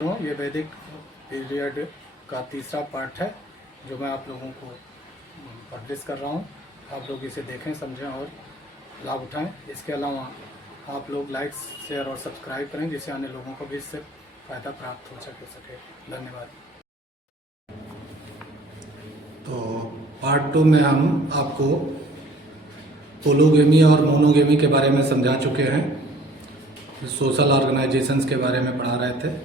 ये वैदिक पीरियड का तीसरा पार्ट है जो मैं आप लोगों को पब्लिश कर रहा हूँ। आप लोग इसे देखें, समझें और लाभ उठाएं। इसके अलावा आप लोग लाइक, शेयर और सब्सक्राइब करें जिससे अन्य लोगों को भी इससे फ़ायदा प्राप्त हो सके। धन्यवाद। तो पार्ट 2 में हम आपको पोलोगेमी और मोनोगेमी के बारे में समझा चुके हैं। सोशल ऑर्गेनाइजेशंस के बारे में पढ़ा रहे थे।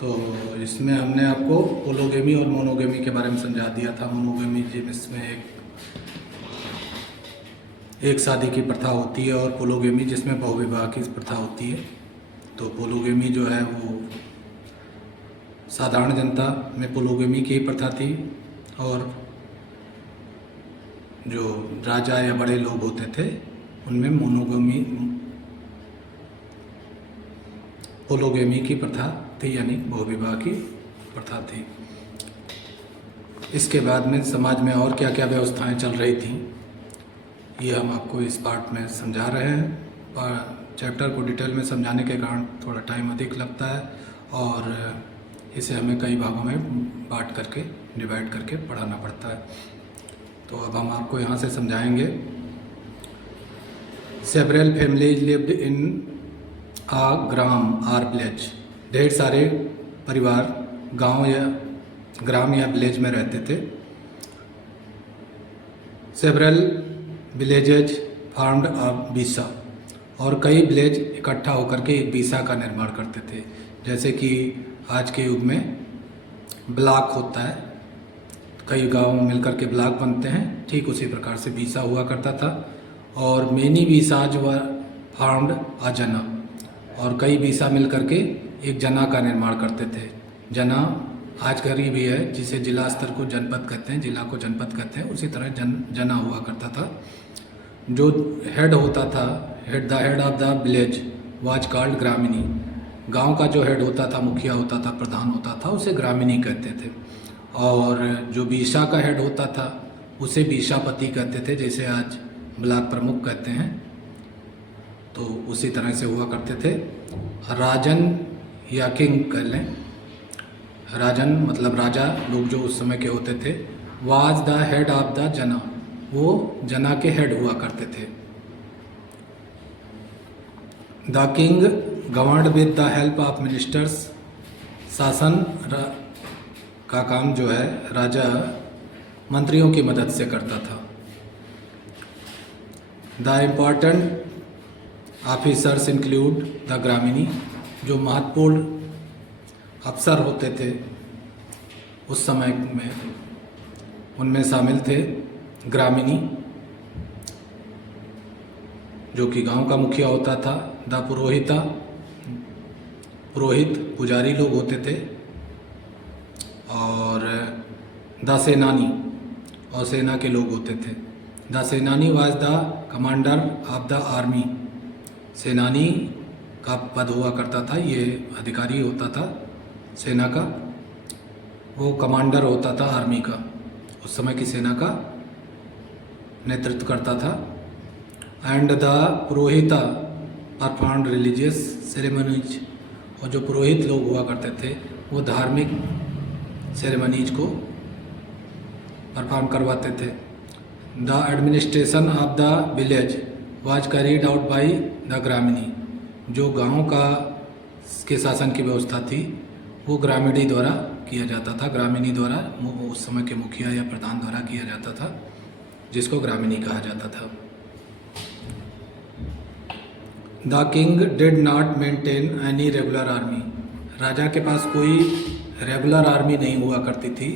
तो इसमें हमने आपको पोलोगेमी और मोनोगेमी के बारे में समझा दिया था। मोनोगेमी जिसमें एक शादी की प्रथा होती है और पोलोगेमी जिसमें बहुविवाह की प्रथा होती है। तो पोलोगेमी जो है वो साधारण जनता में पोलोगेमी की प्रथा थी और जो राजा या बड़े लोग होते थे उनमें पोलोगेमी की प्रथा थी, यानी बहुविवाह की प्रथा थी। इसके बाद में समाज में और क्या क्या व्यवस्थाएं चल रही थी ये हम आपको इस पार्ट में समझा रहे हैं। चैप्टर को डिटेल में समझाने के कारण थोड़ा टाइम अधिक लगता है और इसे हमें कई भागों में बांट करके, डिवाइड करके पढ़ाना पड़ता है। तो अब हम आपको यहाँ से समझाएंगे। Several families lived in a grama or village. ढेर सारे परिवार गांव या ग्राम या विलेज में रहते थे। सेवरल विलेजेज फॉर्म्ड अ बीसा, और कई विलेज इकट्ठा होकर के एक बीसा का निर्माण करते थे। जैसे कि आज के युग में ब्लॉक होता है, कई गांव मिलकर के ब्लॉक बनते हैं, ठीक उसी प्रकार से बीसा हुआ करता था। और मेनी बीसाज वर फॉर्म्ड अ जना, और कई बीसा मिलकर के एक जना का निर्माण करते थे। जना आज घड़ी भी है, जिसे जिला स्तर को जनपद कहते हैं, जिला को जनपद कहते हैं, उसी तरह जना हुआ करता था। जो हेड होता था, the head of the village was called gramani. गांव का जो हेड होता था, मुखिया होता था, प्रधान होता था, उसे ग्रामीणी कहते थे। और जो बीसा का हेड होता था उसे बीसापति कहते थे, जैसे आज ब्लॉक प्रमुख कहते हैं। तो उसी तरह से हुआ करते थे। राजन या किंग कह लें, राजन मतलब राजा लोग जो उस समय के होते थे। Was the head of the जना, वो जना के हेड हुआ करते थे। The king governed with the help of ministers. शासन का काम जो है राजा मंत्रियों की मदद से करता था। The important officers include the gramani. जो महत्वपूर्ण अफसर होते थे उस समय में, उनमें शामिल थे ग्रामीणी, जो कि गांव का मुखिया होता था। द पुरोहिता, पुरोहित पुजारी लोग होते थे। और द सेनानी, और सेना के लोग होते थे। द सेनानी was the commander of the army. सेनानी का पद हुआ करता था, ये अधिकारी होता था सेना का, वो कमांडर होता था आर्मी का, उस समय की सेना का नेतृत्व करता था। And the purohita performed religious ceremonies. और जो पुरोहित लोग हुआ करते थे वो धार्मिक सेरेमनीज को परफॉर्म करवाते थे। The administration of the village was carried out by the gramani. जो गांव का के शासन की व्यवस्था थी वो ग्रामीणी द्वारा किया जाता था, ग्रामीणी द्वारा, उस समय के मुखिया या प्रधान द्वारा किया जाता था, जिसको ग्रामीणी कहा जाता था। The king did not maintain any regular army. राजा के पास कोई रेगुलर आर्मी नहीं हुआ करती थी।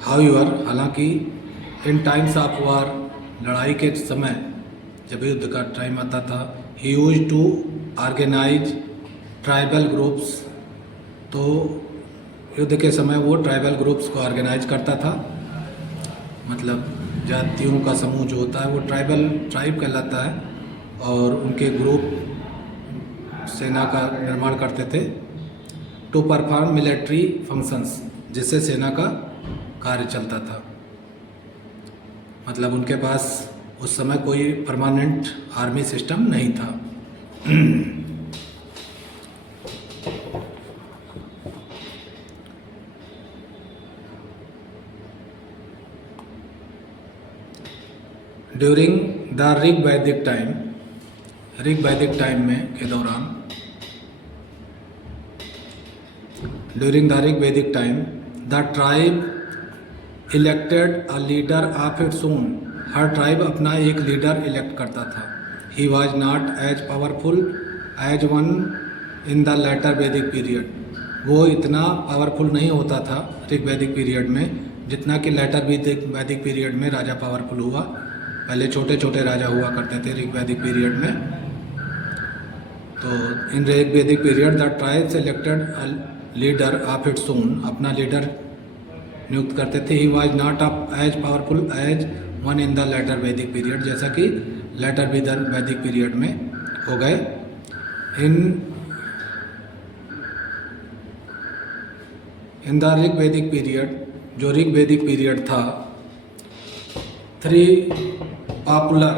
हाउएवर, हालांकि इन टाइम्स ऑफ वार, लड़ाई के समय जब युद्ध का टाइम आता था, he used to organise tribal groups. तो युद्ध के समय वो ट्राइबल ग्रुप्स को ऑर्गेनाइज करता था, मतलब जातियों का समूह जो होता है वो ट्राइब कहलाता है, और उनके ग्रुप सेना का निर्माण करते थे। टू परफॉर्म मिलिट्री फंक्शंस, जिससे सेना का कार्य चलता था। मतलब उनके पास उस समय कोई परमानेंट आर्मी सिस्टम नहीं था। During the Rig Vedic time में के दौरान, during the Rig Vedic time the tribe elected a leader of its own. हर ट्राइब अपना एक लीडर इलेक्ट करता था। He was not as powerful as one in the later वैदिक पीरियड। वो इतना पावरफुल नहीं होता था ऋग वैदिक पीरियड में जितना कि लेटर वैदिक पीरियड में राजा पावरफुल हुआ। पहले छोटे छोटे राजा हुआ करते थे ऋग वैदिक पीरियड में। तो in Rig Vedic period the tribe selected leader of its own, अपना लीडर नियुक्त करते थे। He was not as powerful as one in the later वैदिक पीरियड, जैसा कि लेटर वैदिक पीरियड में हो गए। In the Rig Vedic period, जो ऋग वैदिक पीरियड था, 3 popular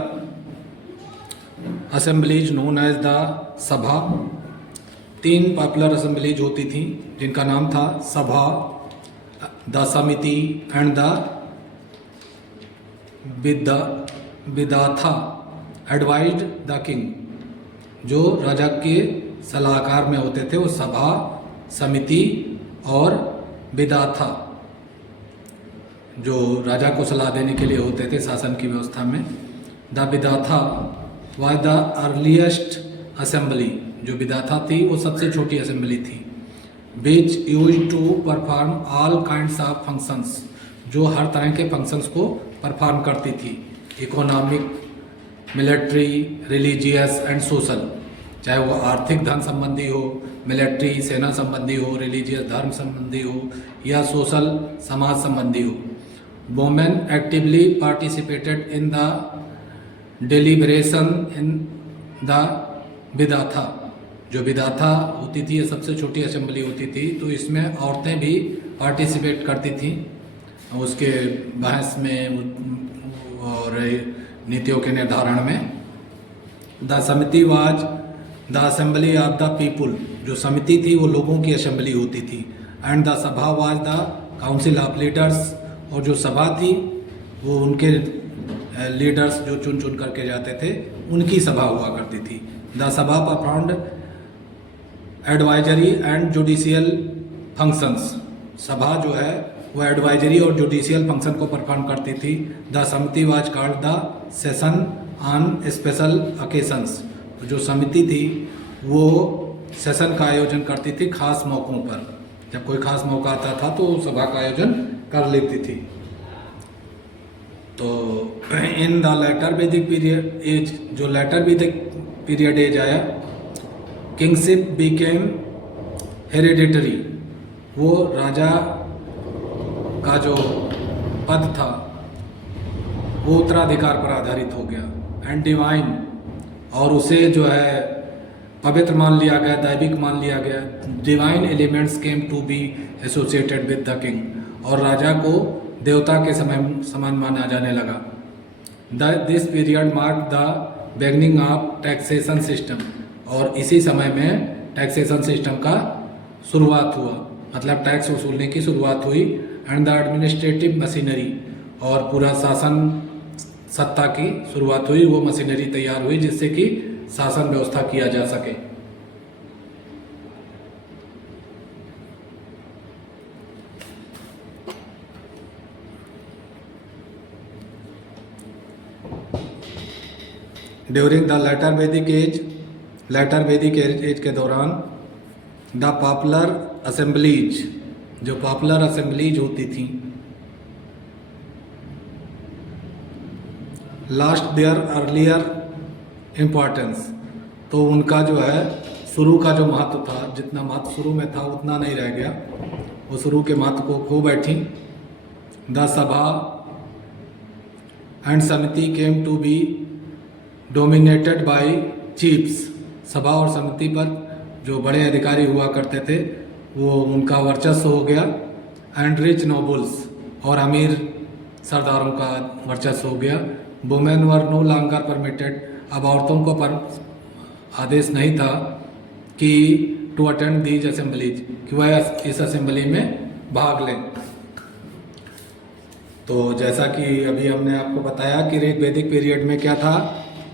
assemblies known as the sabha. 3 popular assemblies होती थी जिनका नाम था sabha, the samiti and the vidatha advised the king. जो राजा के सलाहकार में होते थे वो सभा, समिति और विदाथा, जो राजा को सलाह देने के लिए होते थे शासन की व्यवस्था में। The vidatha was the earliest assembly. जो विदाथा थी वो सबसे छोटी असेंबली थी। Which used to perform all kinds of functions, जो हर तरह के फंक्शंस को परफॉर्म करती थी। Economic, military, religious and social. चाहे वो आर्थिक धन संबंधी हो, मिलिट्री सेना संबंधी हो, रिलीजियस धर्म संबंधी हो, या सोशल समाज संबंधी हो। Women actively participated in the deliberation in the vidatha. जो विदाथा होती थी, ये सबसे छोटी असेंबली होती थी, तो इसमें औरतें भी पार्टिसिपेट करती थी उसके बहस में और नीतियों के निर्धारण में। The samiti was the assembly of the people. जो समिति थी वो लोगों की असेंबली होती थी। एंड द सभा was the council of leaders. और जो सभा थी वो उनके लीडर्स जो चुन चुन करके जाते थे उनकी सभा हुआ करती थी। द सभा performed advisory and judicial functions. सभा जो है वो एडवाइजरी और जुडिशियल फंक्शन को परफॉर्म करती थी। The samiti was called the session on special occasions. तो जो समिति थी वो सेशन का आयोजन करती थी खास मौक़ों पर। जब कोई खास मौका आता था तो सभा का आयोजन कर लेती थी। तो इन द लेटर वैदिक पीरियड एज, जो लेटर वैदिक पीरियड एज आया, किंगशिप बिकेम हेरिडिटरी। वो राजा का जो पद था वो उत्तराधिकार पर आधारित हो गया। एंड डिवाइन, और उसे जो है पवित्र मान लिया गया, दैविक मान लिया गया। Divine elements came to be associated with the king. और राजा को देवता के समान माना जाने लगा। This period mark the beginning of taxation system. और इसी समय में टैक्सेशन सिस्टम का शुरुआत हुआ, मतलब टैक्स वसूलने की शुरुआत हुई। एंड द एडमिनिस्ट्रेटिव मशीनरी, और पूरा शासन सत्ता की शुरुआत हुई। वो मशीनरी तैयार हुई जिससे कि शासन व्यवस्था किया जा सके। ड्यूरिंग द लेटर वैदिक एज के दौरान द पॉपुलर असेंबलीज, जो पॉपुलर असेंबलीज होती थी, लास्ट देयर अर्लियर इम्पॉर्टेंस। तो उनका जो है शुरू का जो महत्व था, जितना महत्व शुरू में था उतना नहीं रह गया, वो शुरू के महत्व को खो बैठी। The sabha and samiti came to be dominated by chiefs. सभा और समिति पर जो बड़े अधिकारी हुआ करते थे वो उनका वर्चस्व हो गया। एंड रिच नोबल्स, और अमीर सरदारों का वर्चस्व हो गया। Women were no longer permitted. अब औरतों को पर आदेश नहीं था कि टू अटेंड दीज असेंबलीज, कि वह इस असेंबली में भाग लें। तो जैसा कि अभी हमने आपको बताया कि ऋग वैदिक पीरियड में क्या था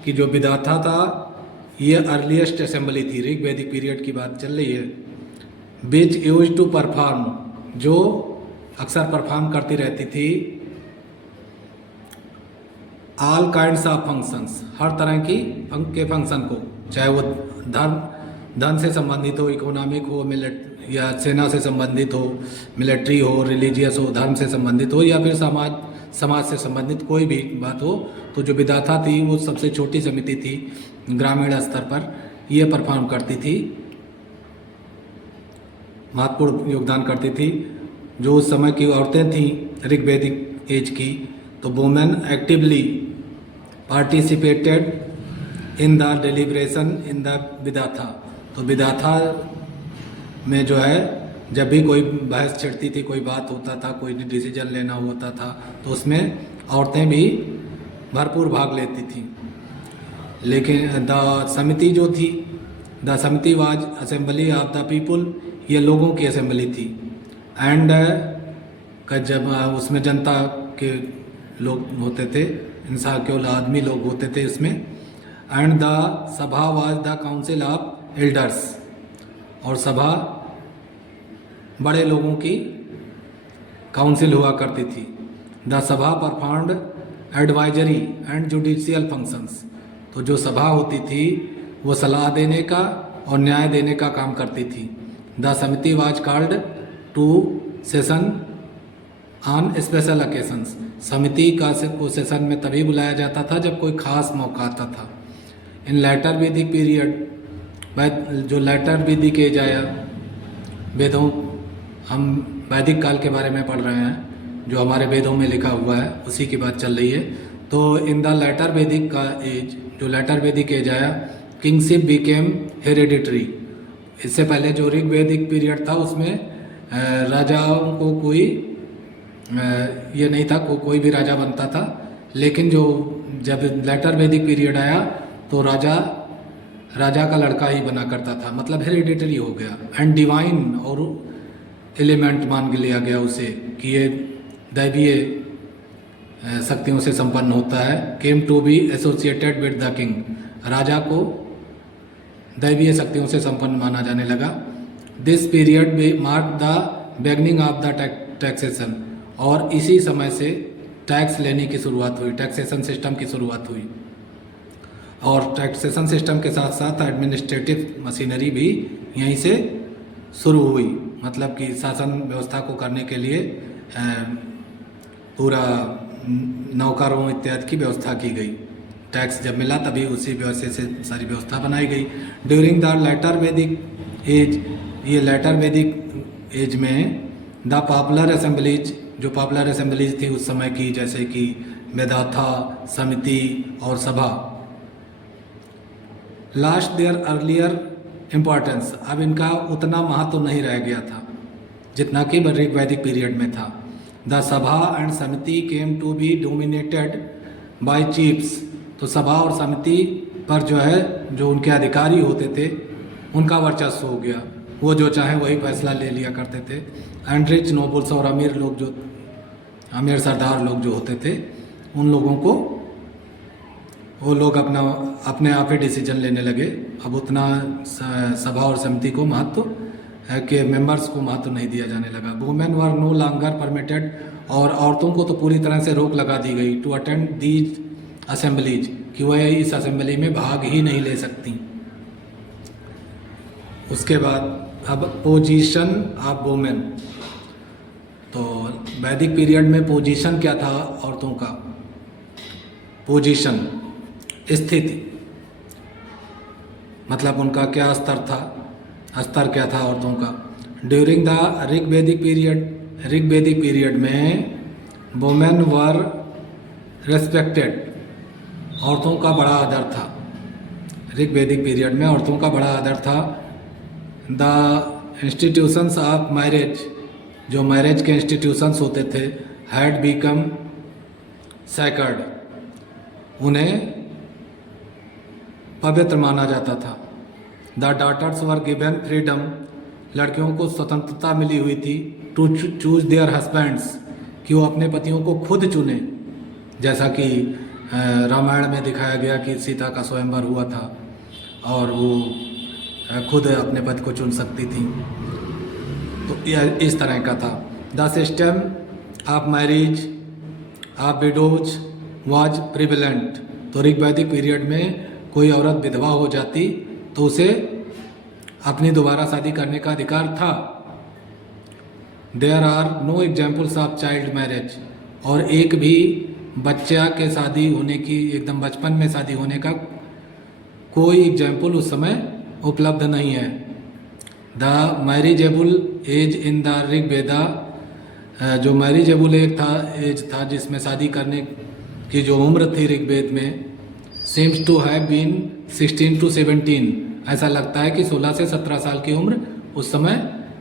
कि जो विधाता था ये अर्लीस्ट असेंबली थी, ऋग वैदिक पीरियड की बात चल रही है, विच यूज टू परफॉर्म, जो अक्सर परफॉर्म करती रहती थी ऑल काइंड्स ऑफ फंक्शंस, हर तरह की के फंक्शन को, चाहे वो धन से संबंधित हो, इकोनॉमिक हो, या सेना से संबंधित हो, मिलिट्री हो, रिलीजियस हो, धर्म से संबंधित हो, या फिर समाज से संबंधित कोई भी बात हो। तो जो विधाता थी वो सबसे छोटी समिति थी ग्रामीण स्तर पर, ये परफॉर्म करती थी, महत्वपूर्ण योगदान करती थी। जो उस समय की औरतें थीं ऋग वैदिक एज की, तो women actively participated in the deliberation in the vidatha. तो विधाता में जो है जब भी कोई बहस छिड़ती थी, कोई बात होता था, कोई डिसीजन लेना होता था, तो उसमें औरतें भी भरपूर भाग लेती थीं। लेकिन द समिति जो थी, the samiti was assembly of the people, ये लोगों की असेंबली थी। एंड जब उसमें जनता के लोग होते थे, इंसान केवल आदमी लोग होते थे इसमें। एंड द सभा was the council of elders, और सभा बड़े लोगों की काउंसिल हुआ करती थी। द सभा performed advisory and judicial functions, तो जो सभा होती थी वो सलाह देने का और न्याय देने का काम करती थी। The samiti was called to session on special occasions, समिति को सेशन में तभी बुलाया जाता था जब कोई खास मौका आता था। इन लेटर वैदिक पीरियड, जो लेटर वैदिक एज आया, वेदों, हम वैदिक काल के बारे में पढ़ रहे हैं, जो हमारे वेदों में लिखा हुआ है उसी की बात चल रही है। तो इन द लेटर वैदिक का एज, जो लेटर वैदिक एज आया, किंगशिप बिकेम हेरिडिटरी। इससे पहले जो ऋग वैदिक पीरियड था उसमें राजाओं को कोई ये नहीं था, कोई भी राजा बनता था। लेकिन जो जब लेटर वैदिक पीरियड आया तो राजा का लड़का ही बना करता था, मतलब हेरिडिटरी हो गया। एंड डिवाइन और एलिमेंट मान लिया गया उसे कि ये दैवीय शक्तियों से संपन्न होता है। Came to be associated with the king, राजा को दैवीय शक्तियों से संपन्न माना जाने लगा। This period mark the beginning of the taxation, और इसी समय से टैक्स लेने की शुरुआत हुई, टैक्सेशन सिस्टम की शुरुआत हुई। और टैक्सेशन सिस्टम के साथ साथ एडमिनिस्ट्रेटिव मशीनरी भी यहीं से शुरू हुई, मतलब कि शासन व्यवस्था को करने के लिए पूरा नौकरों इत्यादि की व्यवस्था की गई। टैक्स जब मिला तभी उसी व्यवस्था से सारी व्यवस्था बनाई गई। ड्यूरिंग द लेटर वैदिक एज, ये लेटर वैदिक एज में द पॉपुलर असेंबलीज, जो पॉपुलर असेंबलीज थी उस समय की, जैसे कि विधाता, समिति और सभा, लास्ट देयर अर्लियर इम्पॉर्टेंस, अब इनका उतना महत्व नहीं रह गया था जितना कि ऋग वैदिक पीरियड में था। The sabha and samiti came to be dominated by chiefs, तो सभा और समिति पर जो है, जो उनके अधिकारी होते थे उनका वर्चस्व हो गया, वो जो चाहे वही फैसला ले लिया करते थे। एंड रिच नोबल्स, और अमीर लोग, जो अमीर सरदार लोग जो होते थे, उन लोगों को वो लोग अपने आप ही डिसीजन लेने लगे। अब उतना सभा और समिति को महत्व के मेंबर्स को महत्व नहीं दिया जाने लगा। Women were no longer permitted, और औरतों को तो पूरी तरह से रोक लगा दी गई, टू अटेंड दीज असेंबलीज, कि वह इस असेंबली में भाग ही नहीं ले सकती। उसके बाद अब पोजीशन ऑफ वुमेन, तो वैदिक पीरियड में पोजीशन क्या था औरतों का? पोजीशन, स्थिति, मतलब उनका क्या स्तर था, स्तर क्या था औरतों का। During the Rig Vedic period में वुमेन वर रेस्पेक्टेड, औरतों का बड़ा आदर था। ऋग वैदिक पीरियड में औरतों का बड़ा आदर था। द इंस्टीट्यूशंस ऑफ मैरिज, जो मैरिज के इंस्टीट्यूशंस होते थे, हैड बिकम सैक्रेड, उन्हें पवित्र माना जाता था। The daughters were given freedom, लड़कियों को स्वतंत्रता मिली हुई थी, टू चूज देयर हस्बैंड्स, कि वो अपने पतियों को खुद चुने, जैसा कि रामायण में दिखाया गया कि सीता का स्वयंवर हुआ था और वो खुद अपने पति को चुन सकती थी। तो यह इस तरह का था। The system of marriage of widows was prevalent. तो ऋग्वैदिक पीरियड में कोई औरत विधवा हो जाती तो उसे अपनी दोबारा शादी करने का अधिकार था। There are no examples of child marriage. और एक भी बच्चा के शादी होने की, एकदम बचपन में शादी होने का कोई एग्जाम्पल उस समय उपलब्ध नहीं है। The marriageable age in the Rigveda, जो मैरिजेबल एज था जिसमें शादी करने की जो उम्र थी ऋग्वेद में, seems to have been 16 to 17। ऐसा लगता है कि 16 से 17 साल की उम्र उस समय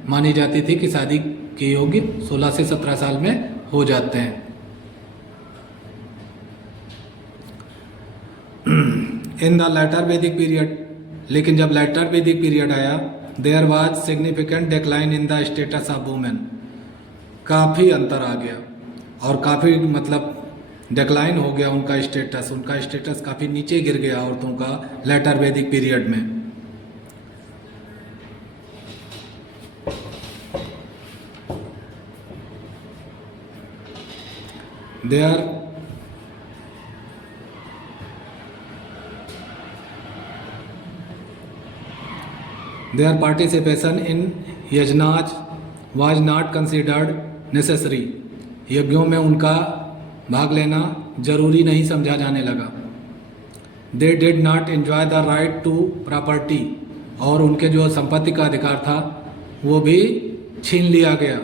मानी जाती थी कि शादी के योग्य 16 से 17 साल में हो जाते हैं। इन द लेटर वैदिक पीरियड, लेकिन जब लेटर वैदिक पीरियड आया, there was significant decline in the status of women. काफ़ी अंतर आ गया और काफ़ी मतलब डिक्लाइन हो गया उनका स्टेटस काफ़ी नीचे गिर गया औरतों का लेटर वैदिक पीरियड में। Their participation in यजनाज was not considered necessary। यज्ञों में उनका भाग लेना जरूरी नहीं समझा जाने लगा। They did not enjoy the right to property। और उनके जो संपत्ति का अधिकार था वो भी छीन लिया गया।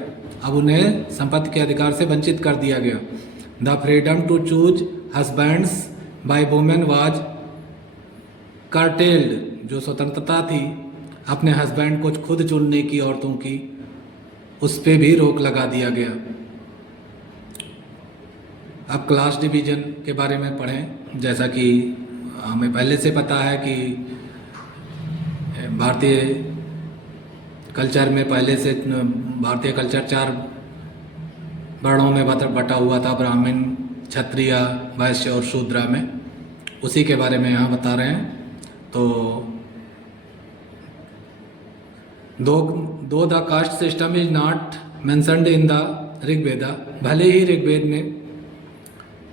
अब उन्हें संपत्ति के अधिकार से वंचित कर दिया गया। The freedom to choose husbands by women was curtailed। जो स्वतंत्रता थी अपने हस्बैंड को खुद चुनने की औरतों की, उस पर भी रोक लगा दिया गया। अब क्लास डिवीज़न के बारे में पढ़ें। जैसा कि हमें पहले से पता है कि भारतीय कल्चर में पहले से भारतीय कल्चर 4 वर्णों में बटा हुआ था, ब्राह्मण, क्षत्रिय, वैश्य और शूद्र में। उसी के बारे में यहाँ बता रहे हैं। तो दो the caste system is not mentioned in the Rigveda. भले ही ऋग्वेद में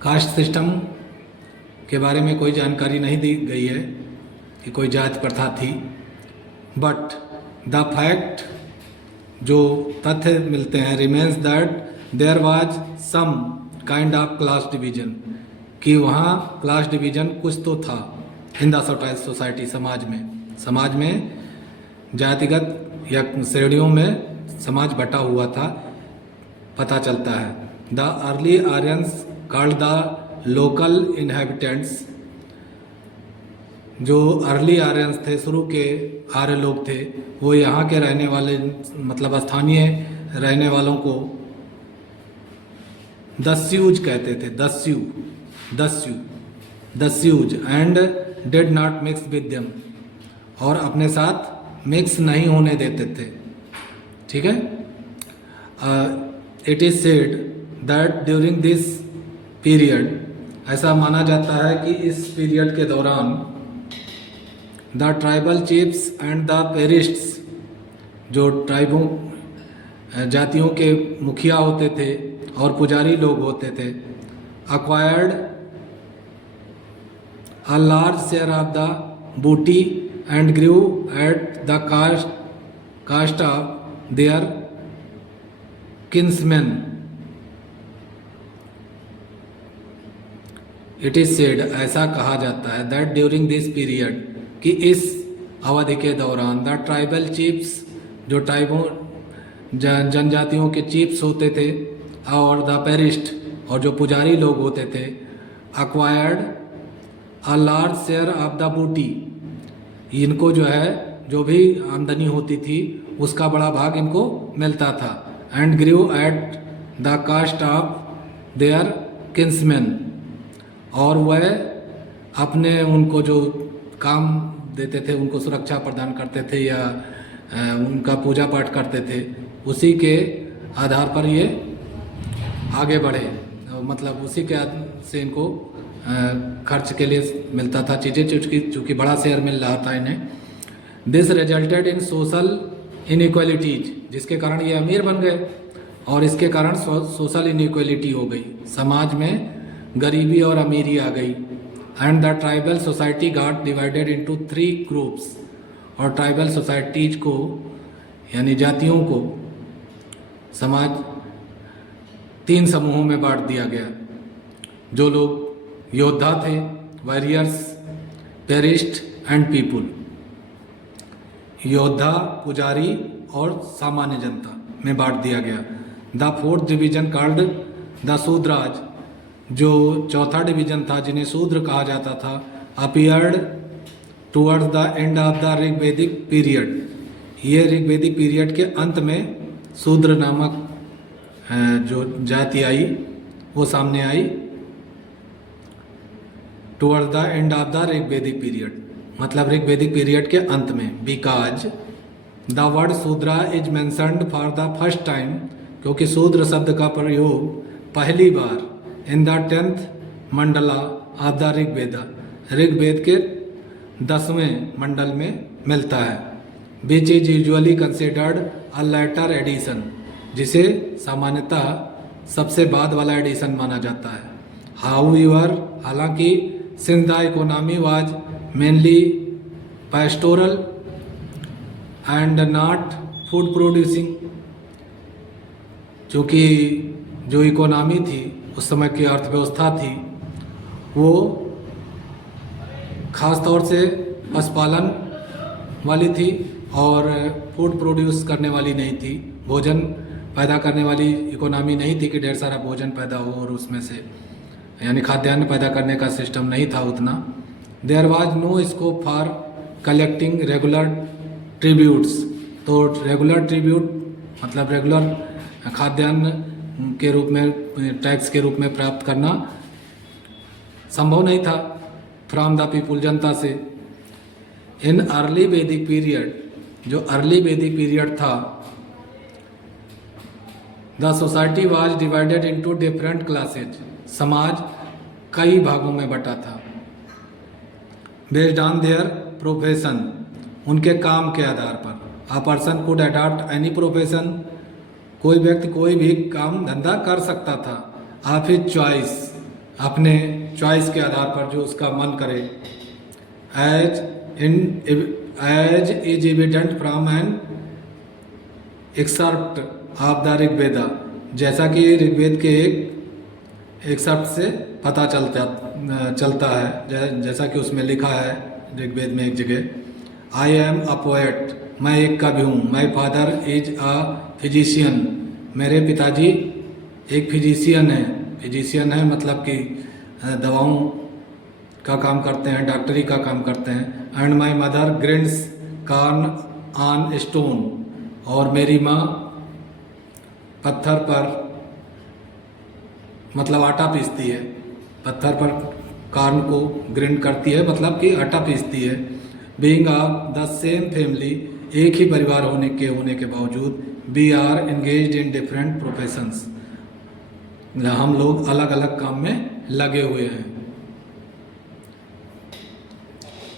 कास्ट सिस्टम के बारे में कोई जानकारी नहीं दी गई है कि कोई जाति प्रथा थी, बट द फैक्ट, जो तथ्य मिलते हैं, remains that there was some kind of class division, कि वहाँ क्लास डिवीजन कुछ तो था इन द सोसाइटी, समाज में जातिगत या श्रेणियों में समाज बटा हुआ था, पता चलता है। The early Aryans called the local inhabitants. जो अर्ली आर्यंस थे, शुरू के आर्य लोग थे, वो यहाँ के रहने वाले मतलब स्थानीय रहने वालों को दस्यूज कहते थे। Dasyus and did not mix with them. और अपने साथ मिक्स नहीं होने देते थे। ठीक है। It is said that during this period, ऐसा माना जाता है कि इस पीरियड के दौरान the tribal chiefs and the priests, जो ट्राइबों जातियों के मुखिया होते थे और पुजारी लोग होते थे, acquired a large share of the booty and grew at the cost of their kinsmen. It is said, ऐसा कहा जाता है, that during this period, कि इस अवधि के दौरान द ट्राइबल चीफ्स, जो ट्राइबों जनजातियों के चीफ्स होते थे, और द पेरिस्ट, और जो पुजारी लोग होते थे, acquired a large share of the booty। इनको जो है, जो भी आमदनी होती थी उसका बड़ा भाग इनको मिलता था। And grew at the cost of their kinsmen, और वह अपने उनको जो काम देते थे, उनको सुरक्षा प्रदान करते थे या उनका पूजा पाठ करते थे, उसी के आधार पर ये आगे बढ़े, मतलब उसी के से इनको खर्च के लिए मिलता था चीज़ें, चूँकि बड़ा शेयर मिल रहा था इन्हें। This resulted in social inequalities, जिसके कारण ये अमीर बन गए और इसके कारण सोशल इनइक्वालिटी हो गई, समाज में गरीबी और अमीरी आ गई। And the tribal society got divided into 3 groups, और ट्राइबल सोसाइटीज को यानी जातियों को समाज 3 समूहों में बांट दिया गया। जो लोग योद्धा थे, वॉरियर्स, पेरिस्ट एंड पीपुल, योद्धा, पुजारी और सामान्य जनता में बांट दिया गया। The 4th division called the Shudras, जो चौथा डिवीजन था जिन्हें शूद्र कहा जाता था, appeared towards the end of the Rigvedic period. ये ऋग्वेदिक पीरियड के अंत में शूद्र नामक जो जाति आई वो सामने आई, towards the end of the Rigvedic period, मतलब ऋग्वेदिक पीरियड के अंत में। Because the word Shudra is mentioned for the first time, क्योंकि शूद्र शब्द का प्रयोग पहली बार in the 10th mandala of the Rigveda, ऋग्वेद के 10वें मंडल में मिलता है। Which is usually considered a later addition, जिसे सामान्यतः सबसे बाद वाला एडिशन माना जाता है। हाउएवर, हालांकि since the economy was mainly pastoral and not food producing, चूँकि जो इकोनॉमी थी उस समय की अर्थव्यवस्था थी वो ख़ास तौर से पशुपालन वाली थी और फूड प्रोड्यूस करने वाली नहीं थी, भोजन पैदा करने वाली इकोनॉमी नहीं थी कि ढेर सारा भोजन पैदा हो और उसमें से यानी खाद्यान्न पैदा करने का सिस्टम नहीं था उतना। There was no scope for collecting regular tributes, तो रेगुलर ट्रिब्यूट मतलब रेगुलर खाद्यान्न के रूप में, टैक्स के रूप में प्राप्त करना संभव नहीं था फ्रॉम द पीपुल, जनता से। इन अर्ली वैदिक पीरियड, जो अर्ली वैदिक पीरियड था, the society was divided into different classes, समाज कई भागों में बटा था। बेस्ड ऑन देयर प्रोफेशन, उनके काम के आधार पर। A person could adopt any profession, कोई व्यक्ति कोई भी काम धंधा कर सकता था। ऑफ हिज चॉइस, अपने चॉइस के आधार पर जो उसका मन करे। As is evident from an excerpt of the Rigveda, जैसा कि ऋग्वेद के एक एक्सर्प्ट से पता चलता है, जैसा कि उसमें लिखा है ऋग्वेद में एक जगह, आई एम अ पोएट, मैं एक कवि हूँ। My father is a physician, मेरे पिताजी एक फिजिशियन है मतलब कि दवाओं का काम करते हैं, डॉक्टरी का काम करते हैं। And my mother grinds corn on stone, और मेरी माँ पत्थर पर मतलब आटा पीसती है, पत्थर पर कॉर्न को ग्राइंड करती है मतलब कि आटा पीसती है। Being of the same family, एक ही परिवार होने के बावजूद, we are engaged in different professions, हम लोग अलग अलग काम में लगे हुए हैं।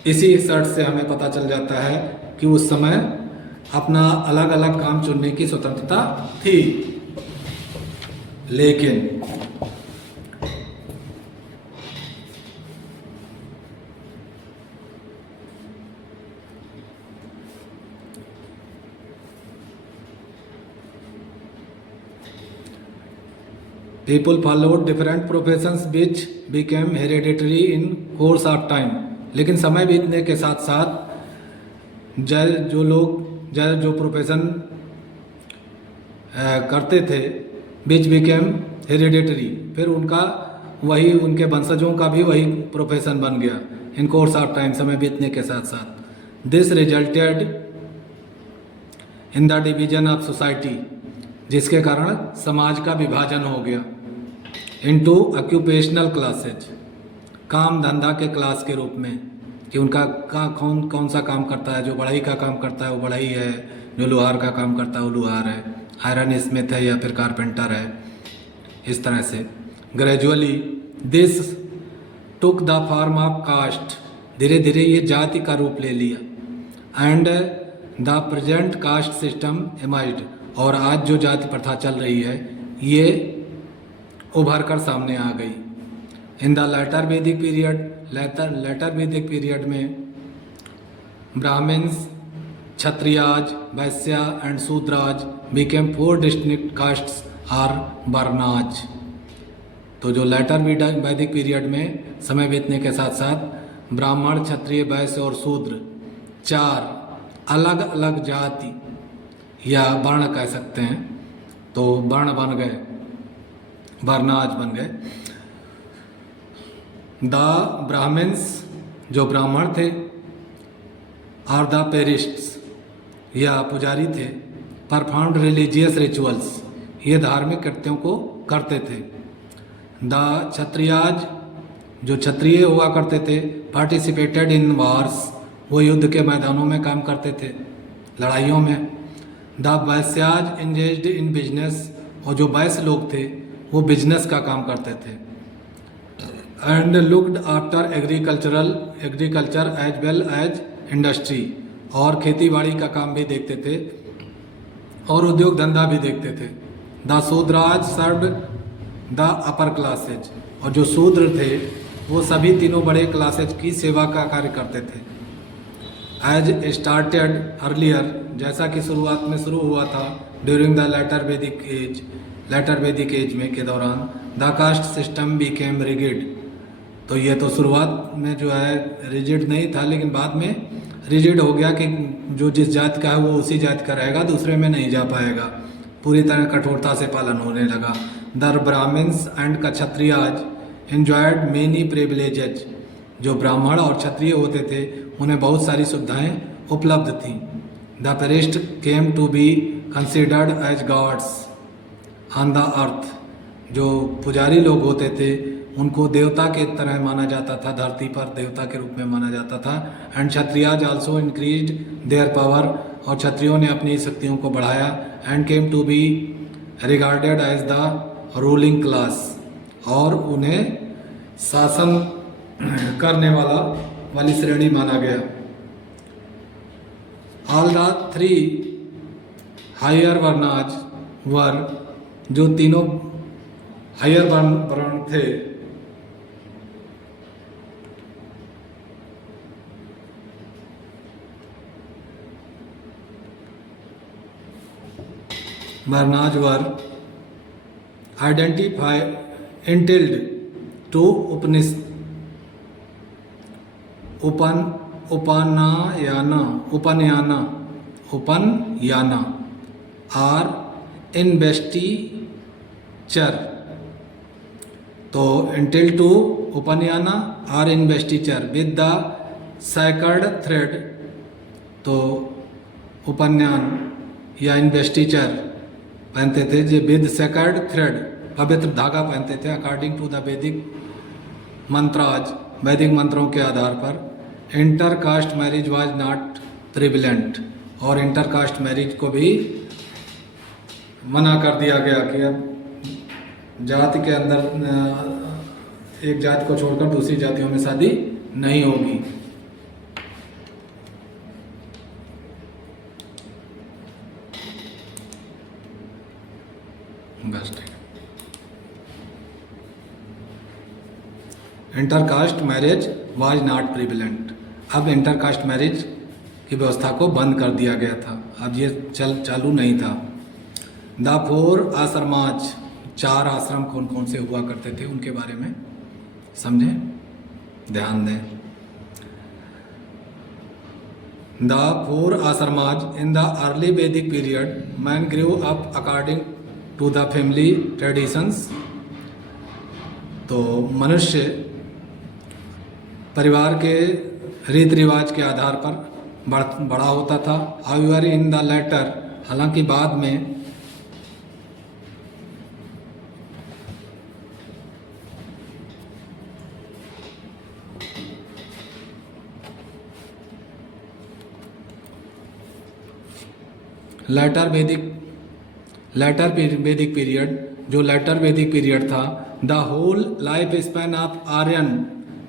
इसी शर्त से हमें पता चल जाता है कि उस समय अपना अलग अलग काम चुनने की स्वतंत्रता थी। लेकिन people followed different professions which became hereditary in course of time, लेकिन समय बीतने के साथ साथ जो प्रोफेशन करते थे, विच बिकेम हेरिडिटरी, फिर उनके वंशजों का भी वही प्रोफेशन बन गया इन कोर्स ऑफ टाइम, समय बीतने के साथ साथ। This resulted in the division of society, जिसके कारण समाज का विभाजन हो गया इनटू ऑक्यूपेशनल क्लासेज, काम धंधा के क्लास के रूप में, कि उनका कौन सा काम करता है। जो बढ़ई का काम करता है वो बढ़ई है, जो लोहार का काम करता है वो लोहार है, आयरन स्मिथ है या फिर कारपेंटर है। इस तरह से gradually this took the form of caste, धीरे धीरे ये जाति का रूप ले लिया। And the present caste system emerged, और आज जो जाति प्रथा चल रही है ये उभर कर सामने आ गई। इन द लेटर वैदिक पीरियड, लेटर वैदिक पीरियड में Brahmans, Kshatriyas, Vaishyas and Shudras became 4 distinct castes or varnas. तो जो लेटर वैदिक पीरियड में समय बीतने के साथ साथ ब्राह्मण, क्षत्रिय, वैश्य और शूद्र 4 अलग अलग जाति या वर्ण कह सकते हैं, तो वर्ण बन गए, वर्णाज बन गए। द ब्राह्मण्स, जो ब्राह्मण थे, आर द पेरिस्ट्स, या पुजारी थे, परफॉर्म्ड रिलीजियस रिचुअल्स, ये धार्मिक कृत्यों को करते थे। द क्षत्रियाज, जो क्षत्रिय हुआ करते थे, पार्टिसिपेटेड इन वार्स, वो युद्ध के मैदानों में काम करते थे, लड़ाइयों में। The Vaishyas engaged in business, और जो वैश्य लोग थे वो बिजनेस का काम करते थे। And looked after agriculture as well as industry, और खेती बाड़ी का काम भी देखते थे और उद्योग धंधा भी देखते थे। The Shudras served the upper classes, और जो शूद्र थे वो सभी तीनों बड़े क्लासेज की सेवा का कार्य करते थे। एज स्टार्टेड अर्लियर, जैसा कि शुरुआत में शुरू हुआ था ड्यूरिंग द लेटर वैदिक एज में के दौरान, the caste system became rigid. तो ये तो शुरुआत में जो है रिजिड नहीं था, लेकिन बाद में रिजिड हो गया कि जो जिस जाति का है वो उसी जाति का रहेगा, दूसरे में नहीं जा पाएगा, पूरी तरह कठोरता से पालन होने लगा। The Brahmans and Kshatriyas enjoyed many privileges, जो ब्राह्मण और क्षत्रिय होते थे उन्हें बहुत सारी सुविधाएं उपलब्ध थीं। The priest came to be considered as gods on the earth, जो पुजारी लोग होते थे उनको देवता के तरह माना जाता था, धरती पर देवता के रूप में माना जाता था। And Kshatriyas also increased their power, और क्षत्रियों ने अपनी शक्तियों को बढ़ाया। And came to be regarded as the ruling class, और उन्हें शासन करने वाली श्रेणी माना गया। All the 3 higher varnas were, जो तीनों हायर वर्ण थे, varnas were identify entitled to upanayana or investiture. तो entitled to upanayana or investiture with the sacred thread, तो उपनयन या इन्वेस्टिचर पहनते थे जो विद सैकर्ड थ्रेड, पवित्र धागा पहनते थे। अकॉर्डिंग टू द वैदिक मंत्राज, वैदिक मंत्रों के आधार पर inter caste marriage was not prevalent, और इंटर कास्ट मैरिज को भी मना कर दिया गया कि अब जाति के अंदर एक जाति को छोड़कर दूसरी जातियों में शादी नहीं होगी। Intercaste marriage was not prevalent, अब इंटरकास्ट मैरिज की व्यवस्था को बंद कर दिया गया था, अब ये चालू नहीं था। द 4 आश्रमाज, 4 आश्रम कौन कौन से हुआ करते थे उनके बारे में समझें, ध्यान दें। The 4 ashramas in the early Vedic period man grew up according to the family traditions. तो मनुष्य परिवार के रीति रिवाज के आधार पर बड़ा होता था। हाउएवर इन द लेटर, हालांकि बाद में later Vedic period जो लेटर वैदिक पीरियड था, the whole life span of Aryan,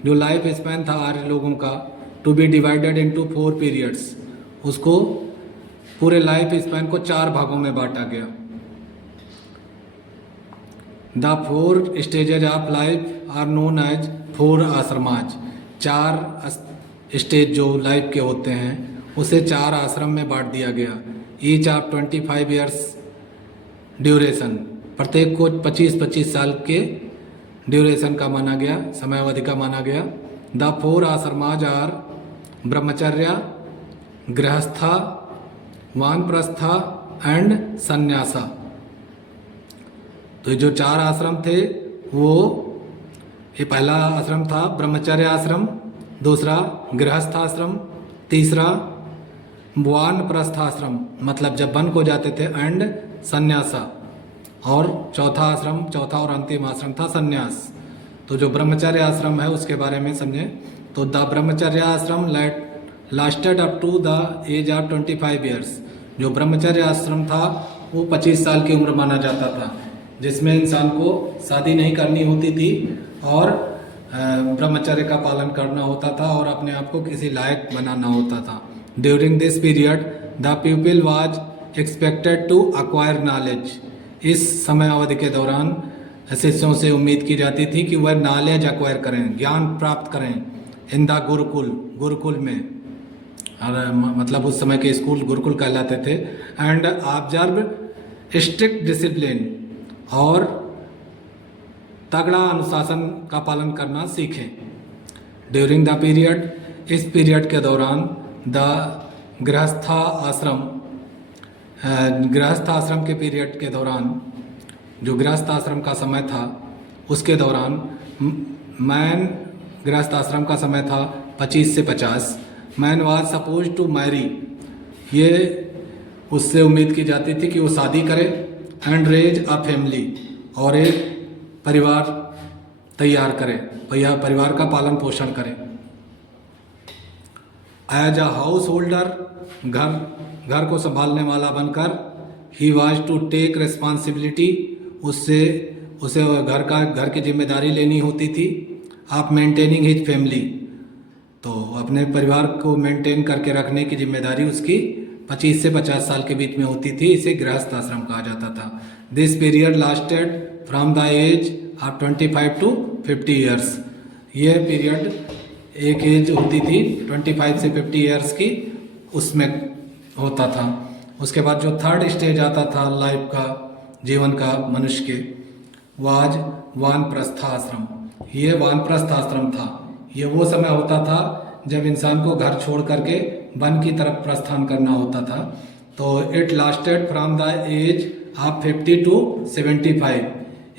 जो लाइफ स्पैन था आर्य लोगों का, to be divided into 4 periods, उसको पूरे लाइफ स्पैन को 4 भागों में बांटा गया। The 4 stages of life are known as 4 ashramas. 4 stage जो लाइफ के होते हैं उसे 4 आश्रम में बांट दिया गया। ईच ऑफ 25 ईयर्स ड्यूरेशन, प्रत्येक को 25-25 साल के ड्यूरेशन का माना गया, समयावधि का माना गया। द 4 आश्रमाज आर ब्रह्मचर्य, गृहस्था, वानप्रस्था एंड संन्यासा। तो जो 4 आश्रम थे वो, ये पहला आश्रम था ब्रह्मचर्य आश्रम, दूसरा गृहस्थ आश्रम, तीसरा वानप्रस्थाश्रम मतलब जब वन को जाते थे, एंड संन्यासा, और चौथा आश्रम, चौथा और अंतिम आश्रम था संन्यास। तो जो ब्रह्मचर्य आश्रम है उसके बारे में समझें। तो the brahmacharya ashram lasted up to the age of 25 years. जो ब्रह्मचर्य आश्रम था वो 25 साल की उम्र माना जाता था, जिसमें इंसान को शादी नहीं करनी होती थी और ब्रह्मचर्य का पालन करना होता था और अपने आप को किसी लायक बनाना होता था। During this period the people was expected to acquire knowledge. इस समय अवधि के दौरान शिष्यों से उम्मीद की जाती थी कि वह नॉलेज अक्वायर करें, ज्ञान प्राप्त करें, इन द गुरुकुल, गुरुकुल में, और मतलब उस समय के स्कूल गुरुकुल कहलाते थे, एंड ऑब्जर्व स्ट्रिक्ट डिसिप्लिन, और तगड़ा अनुशासन का पालन करना सीखें। ड्यूरिंग द पीरियड, इस पीरियड के दौरान द गृहस्था आश्रम, गृहस्थ आश्रम के पीरियड के दौरान, जो गृहस्थ आश्रम का समय था उसके दौरान मैन, गृहस्थ आश्रम का समय था 25 से 50। Man was suppose to marry, ये उससे उम्मीद की जाती थी कि वो शादी करे, एंड रेज अ फैमिली, और एक परिवार तैयार करे, परिवार का पालन पोषण करे। एज अ हाउस होल्डर, घर को संभालने वाला बनकर, he was to take responsibility, उसे घर की जिम्मेदारी लेनी होती थी। आप मेंटेनिंग हिज फैमिली, तो अपने परिवार को मेंटेन करके रखने की जिम्मेदारी उसकी 25 से 50 साल के बीच में होती थी। इसे गृहस्थ आश्रम कहा जाता था। This period lasted from the age of 25 to 50 years. यह पीरियड, एक एज होती थी 25 से 50 ईयर्स की, उसमें होता था। उसके बाद जो 3rd स्टेज आता था लाइफ का, जीवन का, मनुष्य के, वाज वानप्रस्थ आश्रम। ये वानप्रस्थ आश्रम था। ये वो समय होता था जब इंसान को घर छोड़ करके वन की तरफ प्रस्थान करना होता था। तो it lasted from the age of 50 to 75।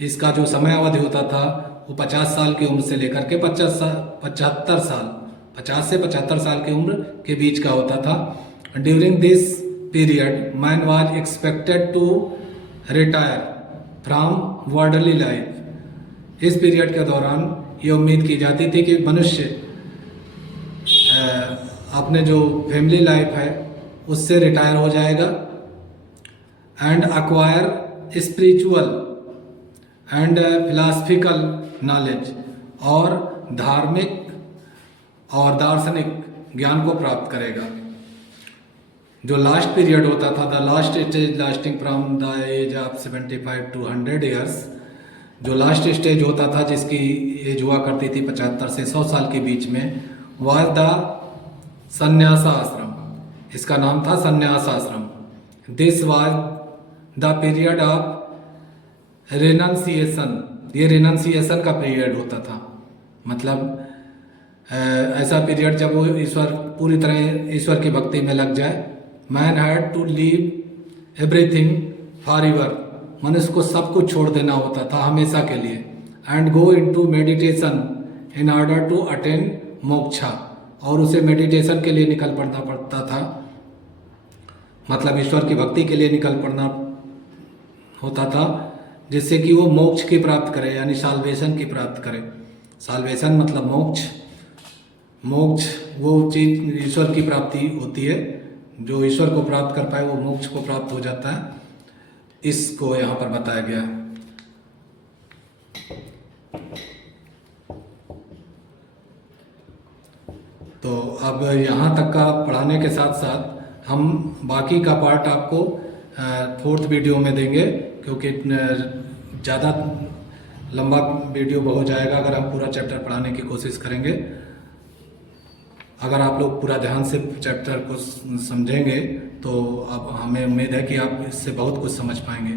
इसका जो समय अवधि होता था वो 50 साल की उम्र से लेकर के 75 साल, 50 से 75 साल की उम्र के बीच का होता था। During this period man was expected to retire from worldly life. इस पीरियड के दौरान ये उम्मीद की जाती थी कि मनुष्य अपने जो फैमिली लाइफ है उससे रिटायर हो जाएगा, and acquire spiritual and philosophical knowledge, और धार्मिक और दार्शनिक ज्ञान को प्राप्त करेगा। जो लास्ट पीरियड होता था, the last stage lasting from the age of 75 to 100 years, जो लास्ट स्टेज होता था जिसकी एज हुआ करती थी 75 से 100 साल के बीच में, वाज द संन्यास आश्रम। इसका नाम था संन्यास आश्रम। This was the period of renunciation. ये रिनंसिएशन का पीरियड होता था, मतलब ऐसा पीरियड जब वो पूरी तरह ईश्वर की भक्ति में लग जाए। Man had to leave everything forever. मनुष्य को सब कुछ छोड़ देना होता था हमेशा के लिए, and go into meditation in order to attain moksha, और उसे मेडिटेशन के लिए निकल पड़ना पड़ता था, मतलब ईश्वर की भक्ति के लिए निकल पड़ना होता था, जिससे कि वो मोक्ष की प्राप्त करे, यानी साल्वेशन की प्राप्त करे। साल्वेशन मतलब मोक्ष। मोक्ष वो चीज ईश्वर की प्राप्ति होती है, जो ईश्वर को प्राप्त कर पाए वो मोक्ष को प्राप्त हो जाता है। इसको यहाँ पर बताया गया है। तो अब यहाँ तक का पढ़ाने के साथ साथ हम बाकी का पार्ट आपको फोर्थ वीडियो में देंगे, क्योंकि ज़्यादा लंबा वीडियो हो जाएगा अगर हम पूरा चैप्टर पढ़ाने की कोशिश करेंगे। अगर आप लोग पूरा ध्यान से चैप्टर को समझेंगे तो अब हमें उम्मीद है कि आप इससे बहुत कुछ समझ पाएंगे।